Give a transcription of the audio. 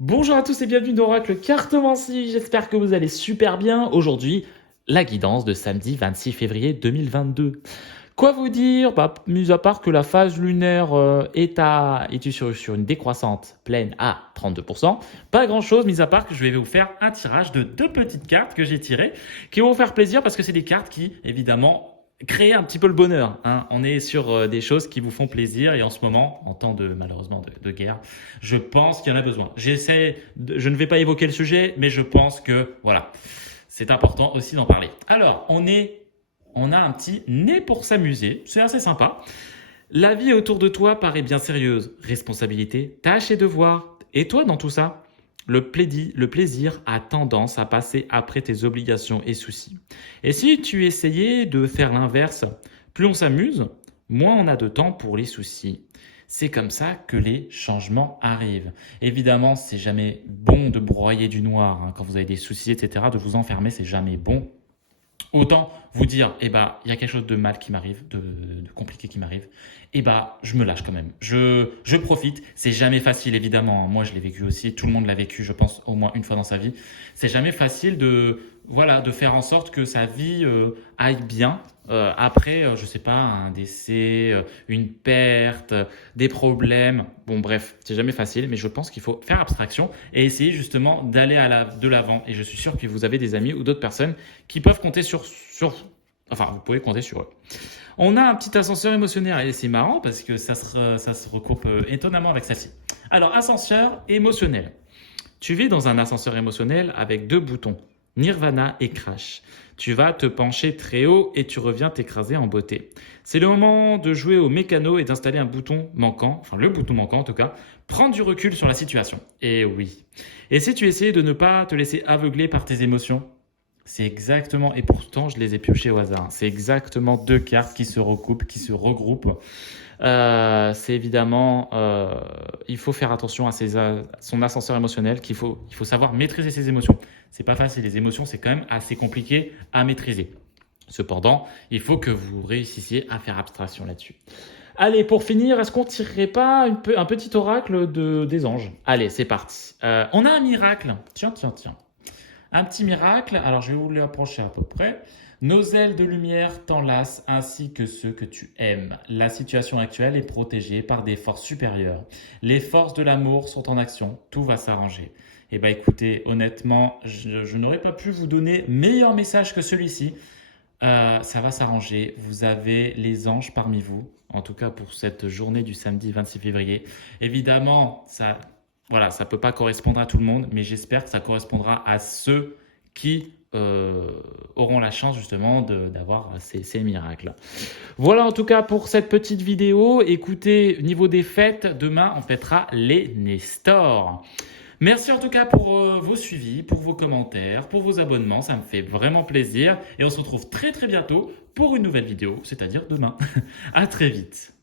Bonjour à tous et bienvenue dans Oracle Cartomancie, j'espère que vous allez super bien. Aujourd'hui, la guidance de samedi 26 février 2022. Quoi vous dire? Mis à part que la phase lunaire est sur une décroissante pleine à 32%, pas grand chose, mis à part que je vais vous faire un tirage de deux petites cartes que j'ai tirées, qui vont vous faire plaisir parce que c'est des cartes qui, évidemment, créer un petit peu le bonheur, hein. On est sur des choses qui vous font plaisir et en ce moment, en temps de malheureusement de guerre, je pense qu'il y en a besoin. Je ne vais pas évoquer le sujet, mais je pense que voilà, c'est important aussi d'en parler. Alors, on a un petit nez pour s'amuser, c'est assez sympa. La vie autour de toi paraît bien sérieuse. Responsabilité, tâches et devoirs. Et toi dans tout ça? Le plaisir a tendance à passer après tes obligations et soucis. Et si tu essayais de faire l'inverse, plus on s'amuse, moins on a de temps pour les soucis. C'est comme ça que les changements arrivent. Évidemment, c'est jamais bon de broyer du noir, hein. Quand vous avez des soucis, etc., de vous enfermer, c'est jamais bon. Autant vous dire, eh ben, il y a quelque chose de mal qui m'arrive, de compliqué qui m'arrive, eh ben, je me lâche quand même. Je profite. C'est jamais facile, évidemment, hein. Moi, je l'ai vécu aussi. Tout le monde l'a vécu, je pense, au moins une fois dans sa vie. C'est jamais facile voilà, de faire en sorte que sa vie aille bien. Après, je sais pas, un décès, une perte, des problèmes. Bon, bref, c'est jamais facile, mais je pense qu'il faut faire abstraction et essayer justement d'aller de l'avant. Et je suis sûr que vous avez des amis ou d'autres personnes qui peuvent compter enfin, vous pouvez compter sur eux. On a un petit ascenseur émotionnel et c'est marrant parce que ça se recoupe étonnamment avec celle-ci. Alors, ascenseur émotionnel. Tu vis dans un ascenseur émotionnel avec deux boutons, Nirvana et Crash. Tu vas te pencher très haut et tu reviens t'écraser en beauté. C'est le moment de jouer au mécano et d'installer un bouton manquant, enfin le bouton manquant en tout cas, prendre du recul sur la situation. Et oui. Et si tu essayais de ne pas te laisser aveugler par tes émotions? C'est exactement, et pourtant je les ai piochées au hasard, c'est exactement deux cartes qui se recoupent, qui se regroupent. C'est évidemment, il faut faire attention à son ascenseur émotionnel, il faut savoir maîtriser ses émotions. C'est pas facile, les émotions c'est quand même assez compliqué à maîtriser. Cependant, il faut que vous réussissiez à faire abstraction là-dessus. Allez, pour finir, est-ce qu'on tirerait pas un petit oracle des anges? Allez, c'est parti. On a un miracle. Tiens, tiens, tiens. Un petit miracle, alors je vais vous l'approcher à peu près. Nos ailes de lumière t'enlacent ainsi que ceux que tu aimes. La situation actuelle est protégée par des forces supérieures. Les forces de l'amour sont en action, tout va s'arranger. Eh bien écoutez, honnêtement, je n'aurais pas pu vous donner meilleur message que celui-ci. Ça va s'arranger, vous avez les anges parmi vous, en tout cas pour cette journée du samedi 26 février. Évidemment, voilà, ça ne peut pas correspondre à tout le monde, mais j'espère que ça correspondra à ceux qui auront la chance justement d'avoir ces miracles. Voilà en tout cas pour cette petite vidéo. Écoutez, niveau des fêtes, demain on fêtera les Nestors. Merci en tout cas pour vos suivis, pour vos commentaires, pour vos abonnements, ça me fait vraiment plaisir. Et on se retrouve très très bientôt pour une nouvelle vidéo, c'est-à-dire demain. À très vite.